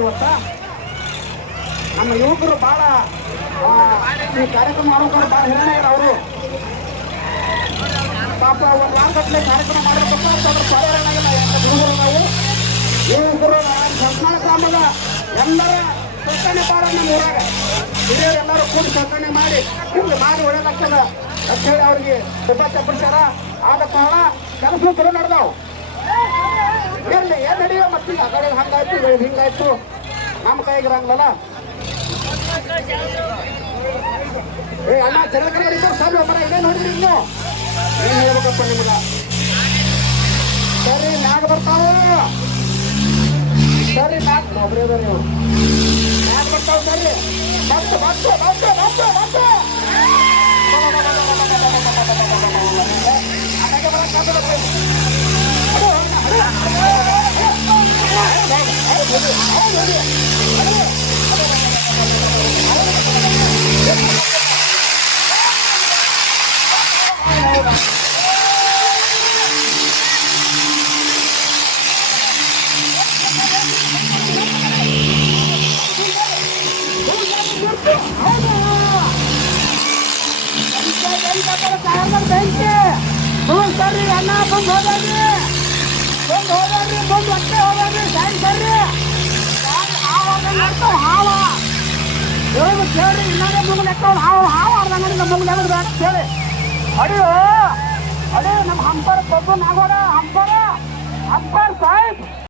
ಇವತ್ತ ನಮ್ಮ ಯುವಕರು ಬಹಳ ಈ ಕಾರ್ಯಕ್ರಮ ಮಾಡೋಕೆ ಬಹಳ ಹಿರಣ್ಯ ಅವರು ಪಾಪ ಒಂದು ವಾರಗಟ್ಟಲೆ ಕಾರ್ಯಕ್ರಮ ಮಾಡಬೇಕಪ್ಪ ಅದ್ರ ಸಾಧಾರಣಾಗಿಲ್ಲ ಹುಡುಗರು ನಾವು ಯುವಕರು ಸಂಸ್ಮಾನ ಗ್ರಾಮದ ಎಲ್ಲರ ಸಹಕರಣೆ ಪಾರ ನಮ್ಮ ಊರಾಗ ಹಿರಿಯರೆಲ್ಲರೂ ಕೂಡಿ ಸಹಕರಣೆ ಮಾಡಿ ಒಳ್ಳೆದಾಗ್ತದ ಅಂತ ಹೇಳಿ ಅವ್ರಿಗೆ ಶುಭಾಶಯ ಪಡಿಸ್ಯಾರ. ಆದ ಕಾರಣ ಕೆಲಸ ಚಲೋ ನಡೆದಾವು. ಎಲ್ಲಿ ಏನ್ ನಡೆಯೋ ಮತ್ತೀಗ ಆ ಕಡೆ ಹಂಗಾಯ್ತು ಹಿಂಗಾಯ್ತು ನಮ್ಮ ಕೈಗಿರಂಗಲ್ಲ. ಏ ಅಣ್ಣ ಜನಕರಿಗೆ ಸರ್ ಒಬ್ಬರ ಇದೇ ನೋಡಿದ್ರಿ ಇನ್ನು ಏನ್ ಹೇಳ್ಬೇಕಪ್ಪ ನಿಮಗ. ಸರಿ ಮ್ಯಾಗ ಬರ್ತಾವ ಸರಿ ಮ್ಯಾಗ ಒಬ್ಬರೇ ಅದ ನೀವು ಮ್ಯಾಗ ಬರ್ತಾವ ಸರಿ ಬಸ್ ಬಸ್ ಬಸ್ ಬಸ್ ಬಸ್ ಅಣ್ಣಗೆ ಬರಕ್ಕಾಗಲ್ಲ. ಸರಿ ಅಣ್ಣ ಬಂದು ಹೋದ್ರಿ ಬಂದು ಹೊಟ್ಟೆ ಹೋದ್ರಿ ಸಾಯಿ ಬರ್ರಿ ಹಾವ ಹೇಳಿ ಕೇಳಿ ಇನ್ನೊಂದೇ ಮಗನ ಎತ್ತವ್ರು ಹಾವು ಆಡ್ದಂಗ ನಮ್ಮ ಮಗನ ಬೇಡ ಕೇಳಿ ಅಡಿಯೋ ಅಡಿ ನಮ್ಮ ಹಂಪರ್ ಕೊಬ್ಬು ನಾಗೋಡ ಹಂಪರ್ ಸಾಹೇಬ್